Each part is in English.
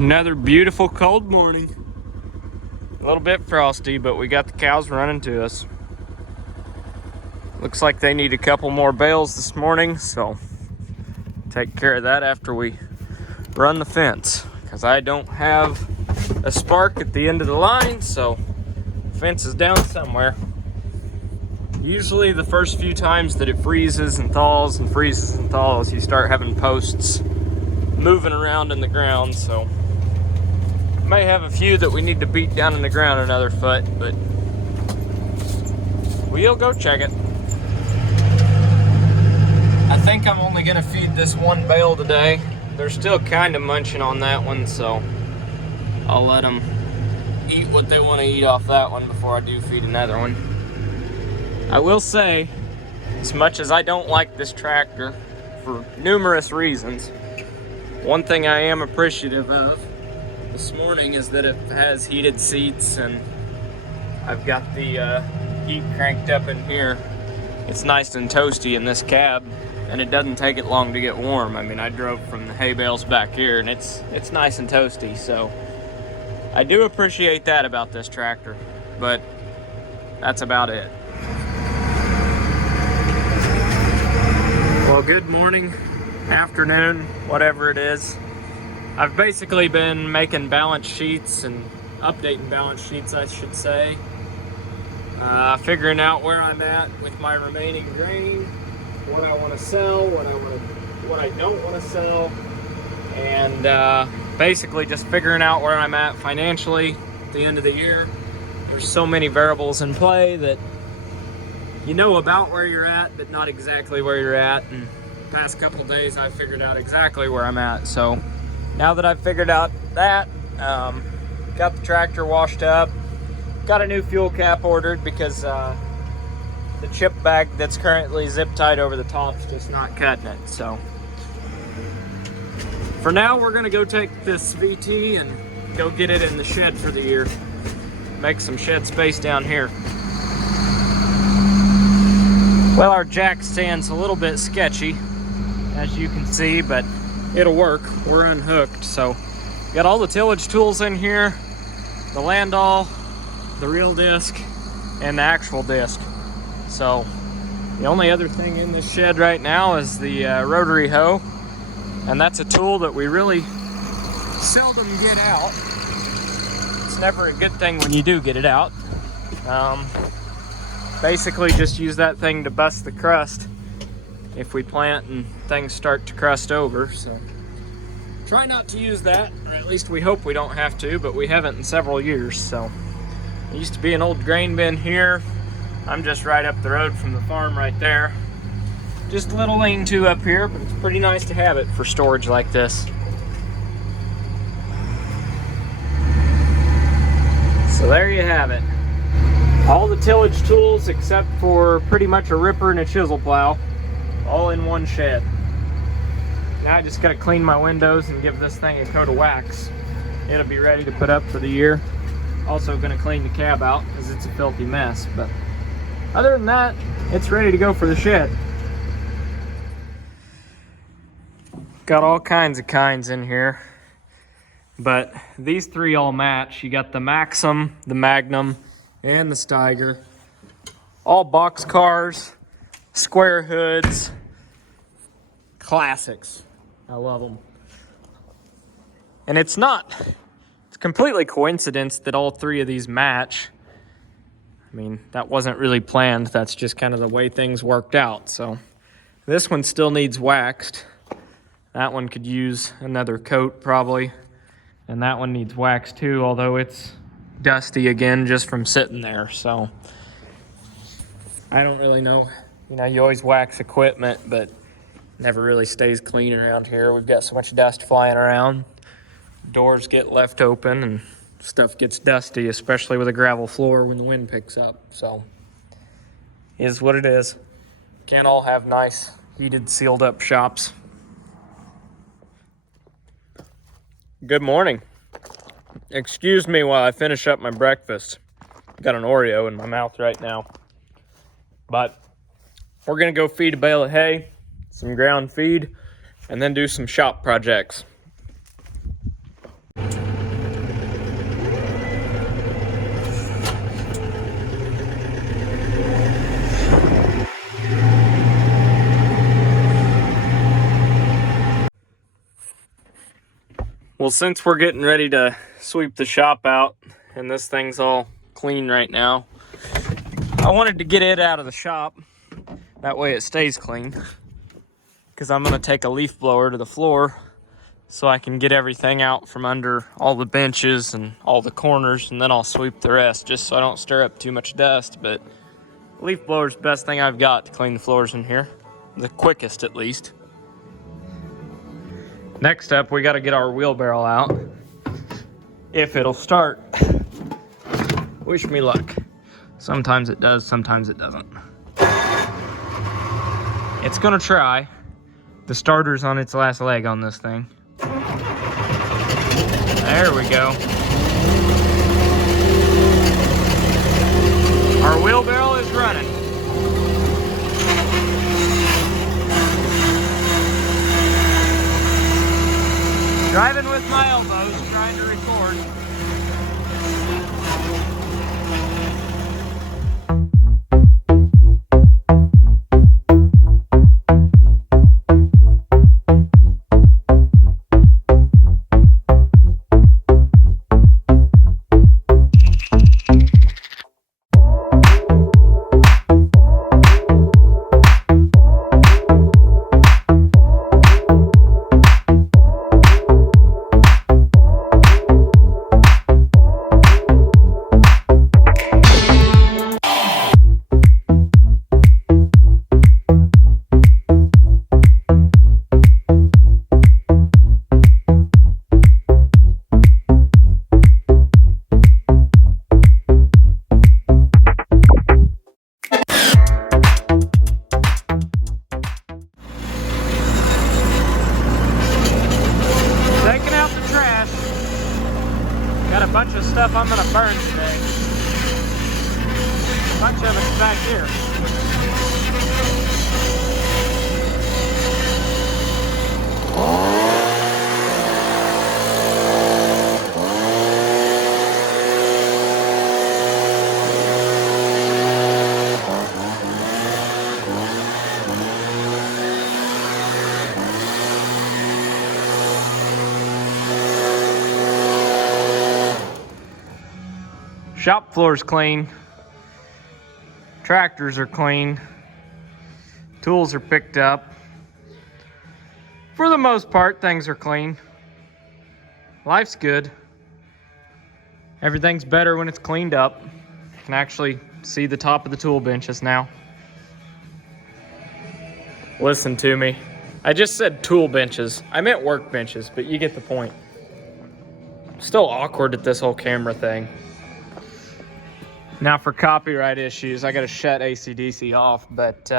Another beautiful cold morning. A little bit frosty, but we got the cows running to us. Looks like they need a couple more bales this morning, so take care of that after we run the fence, because I don't have a spark at the end of the line, so the fence is down somewhere. Usually the first few times that it freezes and thaws and freezes and thaws, you start having posts moving around in the ground, so may have a few that we need to beat down in the ground another foot, but we'll go check it. I think I'm only gonna feed this one bale today. They're still kind of munching on that one, so I'll let them eat what they want to eat off that one before I do feed another one. I will say, as much as I don't like this tractor for numerous reasons, one thing I am appreciative of this morning is that it has heated seats, and I've got the heat cranked up in here. It's nice and toasty in this cab, and it doesn't take it long to get warm. I mean, I drove from the hay bales back here, and it's nice and toasty, so I do appreciate that about this tractor, but that's about it. Well, good morning, afternoon, whatever it is. I've basically been making balance sheets and updating balance sheets, I should say. Figuring out where I'm at with my remaining grain, what I want to sell, what I don't want to sell, and basically just figuring out where I'm at financially at the end of the year. There's so many variables in play that you know about where you're at, but not exactly where you're at. And the past couple of days, I figured out exactly where I'm at. So now that I've figured out that, got the tractor washed up, got a new fuel cap ordered because the chip bag that's currently zip tied over the top's just not cutting it. So for now, we're gonna go take this VT and go get it in the shed for the year. Make some shed space down here. Well, our jack stand's a little bit sketchy, as you can see, but it'll work. We're unhooked, so got all the tillage tools in here, the landau, the reel disc, and the actual disc. So the only other thing in this shed right now is the rotary hoe, and that's a tool that we really seldom get out. It's never a good thing when you do get it out. Basically just use that thing to bust the crust if we plant and things start to crust over. So try not to use that, or at least we hope we don't have to, but we haven't in several years. So it used to be an old grain bin here. I'm just right up the road from the farm right there. Just a little lean-to up here, but it's pretty nice to have it for storage like this. So there you have it. All the tillage tools except for pretty much a ripper and a chisel plow, all in one shed. Now I just gotta clean my windows and give this thing a coat of wax. It'll be ready to put up for the year. Also gonna clean the cab out because it's a filthy mess, but other than that, it's ready to go for the shed. Got all kinds in here, but these three all match. You got the Maxim, the Magnum, and the Steiger. All box cars, square hoods, classics. I love them. And it's completely coincidence that all three of these match. I mean, that wasn't really planned. That's just kind of the way things worked out. So this one still needs waxed. That one could use another coat probably. And that one needs wax too, although it's dusty again just from sitting there. So I don't really know. You know, you always wax equipment, but never really stays clean around here. We've got so much dust flying around. Doors get left open and stuff gets dusty, especially with a gravel floor when the wind picks up. So is what it is. Can't all have nice heated, sealed up shops. Good morning. Excuse me while I finish up my breakfast. Got an Oreo in my mouth right now. But we're gonna go feed a bale of hay, some ground feed, and then do some shop projects. Well, since we're getting ready to sweep the shop out and this thing's all clean right now, I wanted to get it out of the shop. That way it stays clean. Because I'm going to take a leaf blower to the floor so I can get everything out from under all the benches and all the corners, and then I'll sweep the rest just so I don't stir up too much dust. But leaf blower's the best thing I've got to clean the floors in here. The quickest, at least. Next up, we got to get our wheelbarrow out. If it'll start. Wish me luck. Sometimes it does, sometimes it doesn't. It's gonna try. The starter's on its last leg on this thing. There we go. Our wheelbarrow is running. Driving with my elbows, trying to record. Got a bunch of stuff I'm gonna burn today. A bunch of it's back here. Shop floor's clean. Tractors are clean. Tools are picked up. For the most part, things are clean. Life's good. Everything's better when it's cleaned up. You can actually see the top of the tool benches now. Listen to me. I just said tool benches. I meant work benches, but you get the point. I'm still awkward at this whole camera thing. Now for copyright issues, I gotta shut AC/DC off, but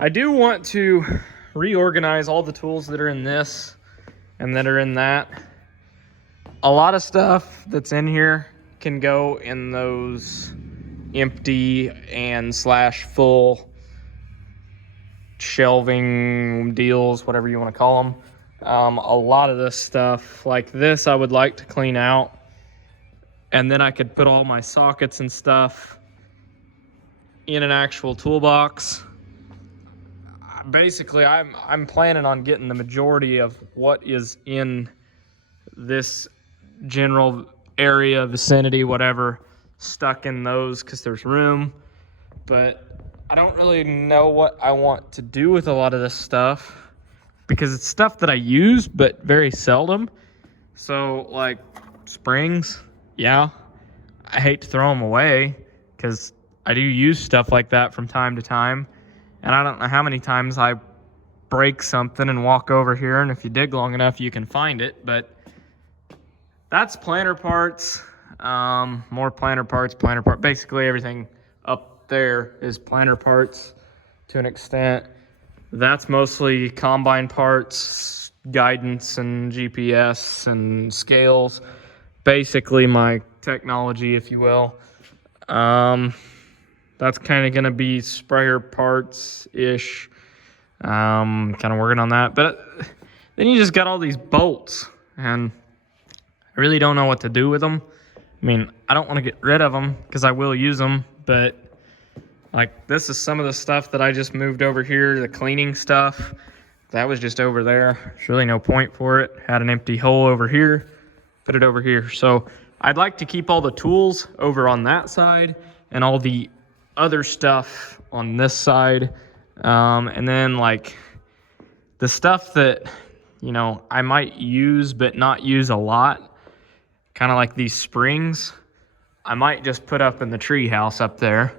I do want to reorganize all the tools that are in this and that are in that. A lot of stuff that's in here can go in those empty and / full shelving deals, whatever you want to call them. A lot of this stuff like this I would like to clean out. And then I could put all my sockets and stuff in an actual toolbox. Basically, I'm planning on getting the majority of what is in this general area, vicinity, whatever, stuck in those because there's room. But I don't really know what I want to do with a lot of this stuff because it's stuff that I use, but very seldom. So, like springs. Yeah, I hate to throw them away because I do use stuff like that from time to time. And I don't know how many times I break something and walk over here, and if you dig long enough, you can find it. But that's planter parts, more planter parts. Basically, everything up there is planter parts to an extent. That's mostly combine parts, guidance and GPS and scales. Basically my technology, if you will. That's kind of going to be sprayer parts-ish. Kind of working on that. But then you just got all these bolts, and I really don't know what to do with them. I mean, I don't want to get rid of them because I will use them, but like this is some of the stuff that I just moved over here, the cleaning stuff. that was just over there. There's really no point for it. Had an empty hole over here, put it over here. So I'd like to keep all the tools over on that side and all the other stuff on this side. And then like the stuff that, you know, I might use but not use a lot, kind of like these springs, I might just put up in the tree house up there.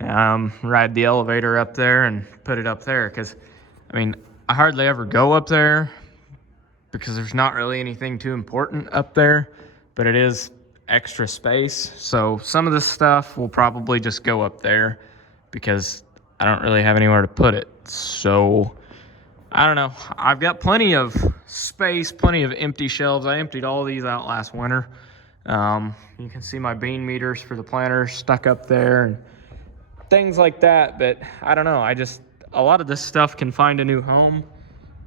Ride the elevator up there and put it up there, because I mean, I hardly ever go up there because there's not really anything too important up there, but it is extra space. So some of this stuff will probably just go up there because I don't really have anywhere to put it. So I don't know. I've got plenty of space, plenty of empty shelves. I emptied all these out last winter. You can see my bean meters for the planters stuck up there and things like that. But I don't know. A lot of this stuff can find a new home.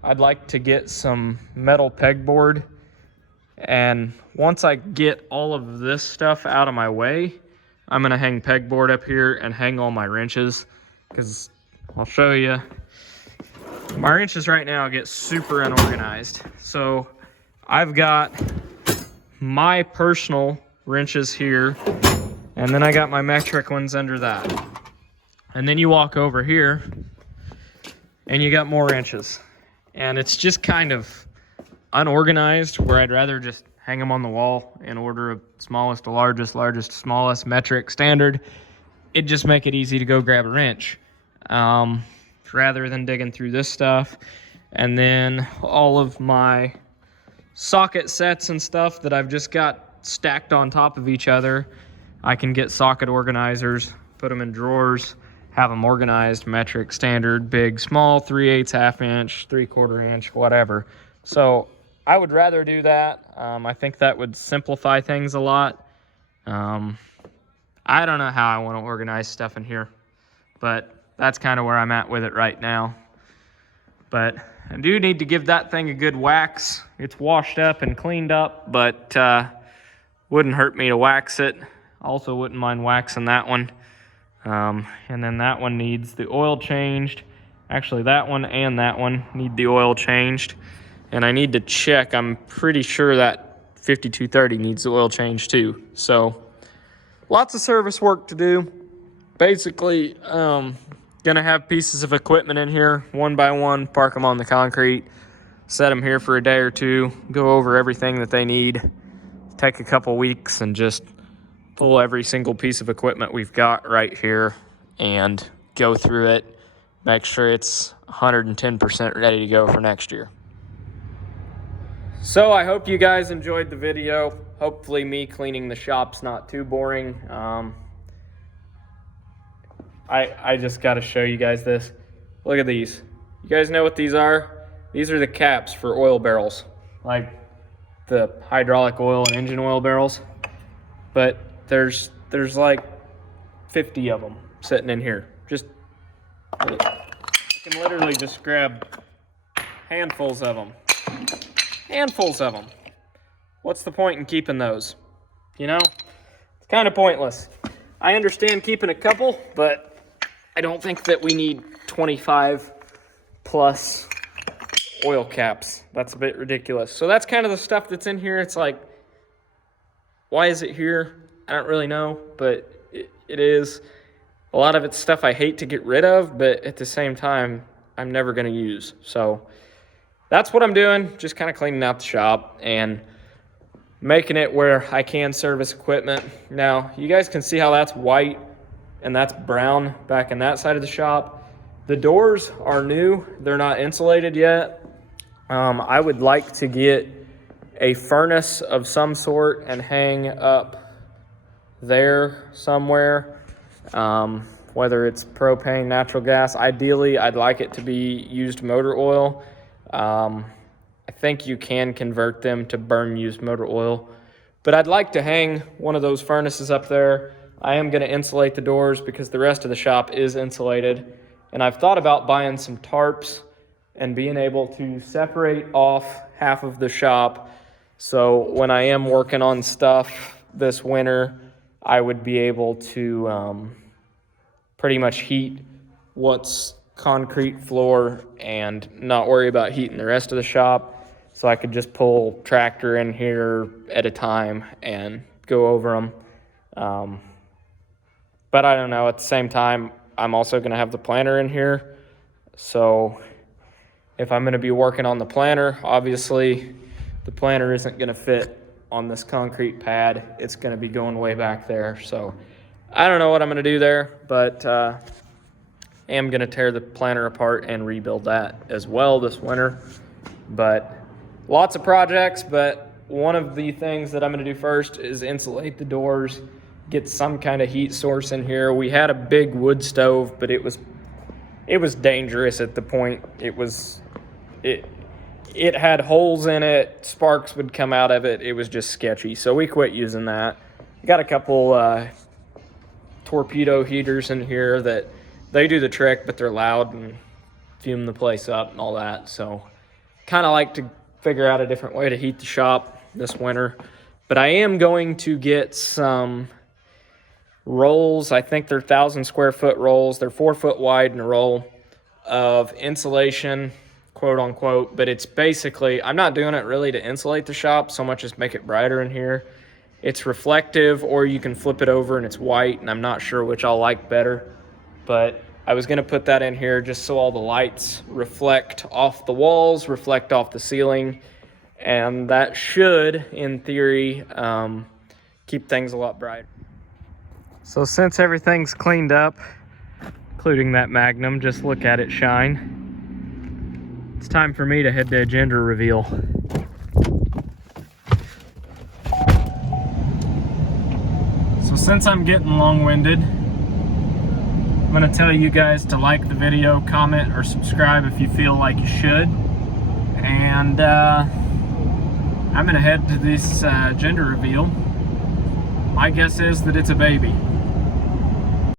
I'd like to get some metal pegboard. And once I get all of this stuff out of my way, I'm going to hang pegboard up here and hang all my wrenches, because I'll show you. My wrenches right now get super unorganized. So I've got my personal wrenches here, and then I got my metric ones under that. And then you walk over here and you got more wrenches. And it's just kind of unorganized, where I'd rather just hang them on the wall in order of smallest to largest, largest to smallest, metric, standard. It'd just make it easy to go grab a wrench, rather than digging through this stuff. And then all of my socket sets and stuff that I've just got stacked on top of each other, I can get socket organizers, put them in drawers, have them organized, metric, standard, big, small, 3/8, ½ inch, 3/4 inch, whatever. So I would rather do that. I think that would simplify things a lot. I don't know how I want to organize stuff in here, but that's kind of where I'm at with it right now. But I do need to give that thing a good wax. It's washed up and cleaned up, but wouldn't hurt me to wax it. Also wouldn't mind waxing that one. And then that one needs the oil changed. Actually, that one and that one need the oil changed. And I need to check. I'm pretty sure that 5230 needs the oil change too. So lots of service work to do. Basically, gonna have pieces of equipment in here one by one, park them on the concrete, set them here for a day or two, go over everything that they need, take a couple weeks and just pull every single piece of equipment we've got right here and go through it, make sure it's 110% ready to go for next year. So I hope you guys enjoyed the video. Hopefully me cleaning the shop's not too boring. I just got to show you guys this. Look at these. You guys know what these are? These are the caps for oil barrels, like the hydraulic oil and engine oil barrels. But there's like 50 of them sitting in here. You can literally just grab handfuls of them. Handfuls of them. What's the point in keeping those? You know, it's kind of pointless. I understand keeping a couple, but I don't think that we need 25 plus oil caps. That's a bit ridiculous. So that's kind of the stuff that's in here. It's like, why is it here? I don't really know, but it is. A lot of it's stuff I hate to get rid of, but at the same time, I'm never going to use. So that's what I'm doing, just kind of cleaning out the shop and making it where I can service equipment. Now, you guys can see how that's white and that's brown back in that side of the shop. The doors are new. They're not insulated yet. I would like to get a furnace of some sort and hang up there somewhere, whether it's propane, natural gas. Ideally, I'd like it to be used motor oil. I think you can convert them to burn used motor oil, but I'd like to hang one of those furnaces up there. I am going to insulate the doors because the rest of the shop is insulated, and I've thought about buying some tarps and being able to separate off half of the shop, so when I am working on stuff this winter, I would be able to pretty much heat what's concrete floor and not worry about heating the rest of the shop. So I could just pull tractor in here at a time and go over them. But I don't know, at the same time, I'm also gonna have the planter in here. So if I'm gonna be working on the planter, obviously the planter isn't gonna fit on this concrete pad. It's gonna be going way back there. So I don't know what I'm gonna do there, but I am gonna tear the planter apart and rebuild that as well this winter. But lots of projects, but one of the things that I'm gonna do first is insulate the doors, get some kind of heat source in here. We had a big wood stove, but it was dangerous at the point. It had holes in it, sparks would come out of it. It was just sketchy, so we quit using that. Got a couple torpedo heaters in here that they do the trick, but they're loud and fume the place up and all that. So kind of like to figure out a different way to heat the shop this winter. But I am going to get some rolls. I think they're 1,000 square foot rolls. They're 4 foot wide in a roll of insulation, quote unquote. But it's basically, I'm not doing it really to insulate the shop so much as make it brighter in here. It's reflective, or you can flip it over and it's white, and I'm not sure which I'll like better. But I was gonna put that in here just so all the lights reflect off the walls, reflect off the ceiling, and that should, in theory, keep things a lot brighter. So since everything's cleaned up, including that Magnum, just look at it shine, it's time for me to head to a gender reveal. So since I'm getting long-winded, I'm gonna tell you guys to like the video, comment, or subscribe if you feel like you should. And I'm gonna head to this gender reveal. My guess is that it's a baby.